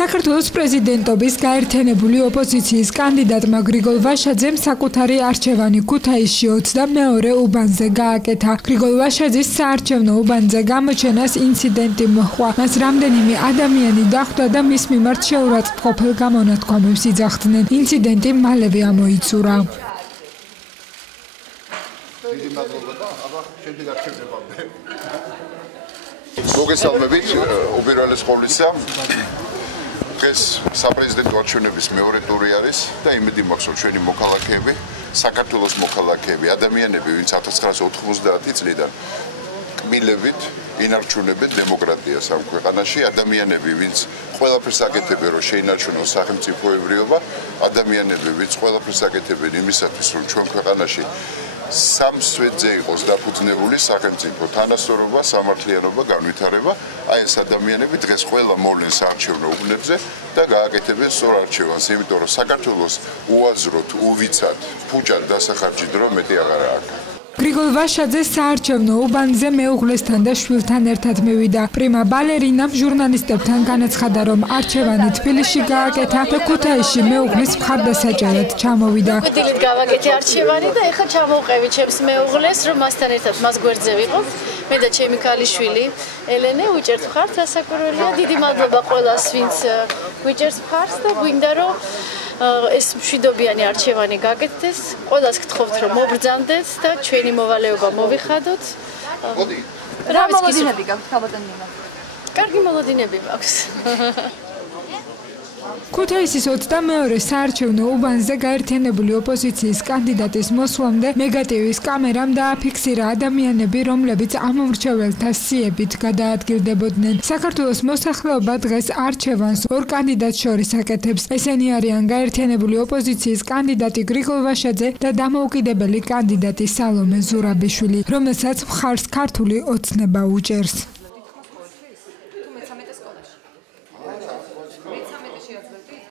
საქართველოს პრეზიდენტობის გაერთიანებული ოპოზიციის კანდიდატმა გრიგოლ ვაშაძემ საკუთარი არჩევანი ქუთაისში 22 უბანზე გააკეთა. გრიგოლ ვაშაძის საარჩევნო უბანზე გამოჩენას ინციდენტი მოჰყვა. მას რამდენიმე ადამიანი დახვდა და მის მიმართ შეურაცხმყოფელ გამონათქვამებს იძახდნენ. ინციდენტი მალევე ამოიწურა. მოგესალმებით, უპირველეს ყოვლისა, დღეს საპრეზიდენტო არჩევნების მეორე ტური არის და იმედი მაქვს, რომ ჩვენი მოქალაქეები, საქართველოს მოქალაქეები, ადამიანები, ვინც 1990 წლიდან კმილებით ინარჩუნებენ დემოკრატიას ამ ქვეყანაში, ადამიანები, ვინც ყველაფერს აკეთებენ, რომ შეინარჩუნონ სახელმწიფოებრიობა, ადამიანები, ვინც ყველაფერს აკეთებენ იმისათვის, რომ ჩვენ ქვეყანაში სამ სვეტზე იყოს დაფუძნებული სახელმწიფო თანასწორობა, სამართლიანობა, განვითარება, აი ეს ადამიანები დღეს ყველა მოვლენ საარჩევნო უბნებზე და გააკეთებენ სწორ არჩევანს, იმიტომ რომ საქართველოს უაზროდ, უვიცად, ფუჭად დასახარჯი დრო მეტი აღარ აქვს. გრიგოლ ვაშაძე საარჩევნო უბანზე მეუღლესთან და შვილთან ერთად მივიდა. პრიმა ბალერინამ ჟურნალისტებთან განაცხადა, რომ არჩევანი თბილისში გააკეთა და ქუთაისში მეუღლის მხარდასაჭერად ჩამოვიდა. დილით გავაკეთე არჩევანი და ეხლა ჩამოვყევი ჩემს მეუღლეს, რომ მასთან ერთად მას გვერდზე ვიყო. მე და ჩემი ქალიშვილი ელენე უჭერთ მხარს, ასაკურველია. დიდი მადლობა ყველას, ვინც უჭერთ მხარს და გვინდა რომ ეს მშვიდობიანი არჩევანი გაკეთდეს. ყველას გთხოვთ, რომ მობრძანდეთ და ჩვენი მოვალეობა მოვიხადოთ. მოდი. რა მოლოდინები გაქვთ ხალხო? კარგი მოლოდინები მაქვს. ქუთაისის 22 საარჩევნო უბანზე გაერთიანებული ოპოზიციის კანდიდატის მოსვლამდე მეგატივის კამერამ დააფიქსირა ადამიანები, რომლებიც ამომრჩეველთა სიებით გადაადგილდებოდნენ. საქართველოს მოსახლეობა დღეს არჩევანს ორ კანდიდატს შორის აკეთებს. ესენი არიან გაერთიანებული ოპოზიციის კანდიდატი გრიგოლ ვაშაძე და დამოუკიდებელი კანდიდატი სალომე ზურაბიშვილი, რომელსაც მხარს ქართული ოცნება უჭერს.